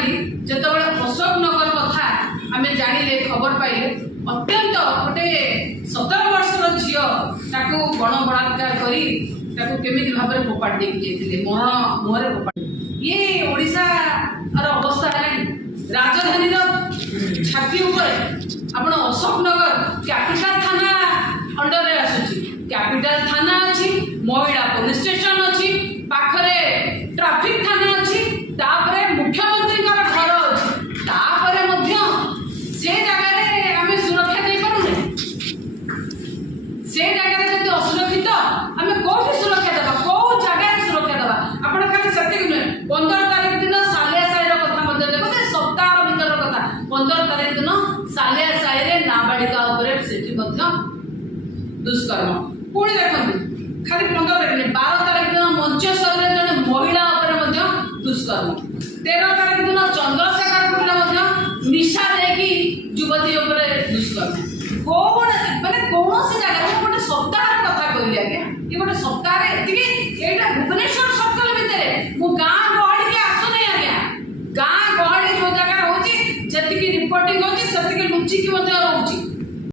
काली जितेबाला अशोक नगर कथा आम जानिले खबर पाइले अत्यंत गोटे 17 वर्षर झील ताकू गण बलात्कार करी केमिति भाव में फोपाड़ देते मरण मुहर फोपाड़ ये ओडिशा अवस्था है राजधानी छाती आपण अशोक नगर कैपिटल थाना अंडर रे आसुची कैपिटल थाना अच्छी महिला पुलिस स्टेशन अच्छी पाखरे ट्रैफिक थाना अच्छी तापरे मुख्यमंत्री का घर अच्छी तापरे मध्य से जगह रे आमे सुरक्षा दे पारुने से जगह रे जति असुरक्षित आमे कोठी सुरक्षा देबा को जगह रे सुरक्षा देबा आपण खाली सत्य कि 15 तारीख दिन सालिया साइर कथा मध्य देखो सप्ताह भीतर कथा 15 तारीख दिन सालिया साइरे नाबालिका उपरे सेठी मध्य दुष्कर्म पुणी देखते खाली 15 तारीख 12 तारीख दिन मंचेश्वर में जन महिला दुष्कर्म 13 तारीख दिन चंद्रशेखरपुर निशा देकी युवती दुष्कर्म कौन माने कौन से जगह गोटे सप्ताह कथा कहली आज्ञा ये गोटे सप्ताह एटा भुवनेश्वर सर्कल भितर मु गाँ गहड़ी के आसुनी आज्ञा गाँ गहड़ी जो जगह रोची जतिकी रिपोर्टिंग होची सतिकी लुचिकी रोची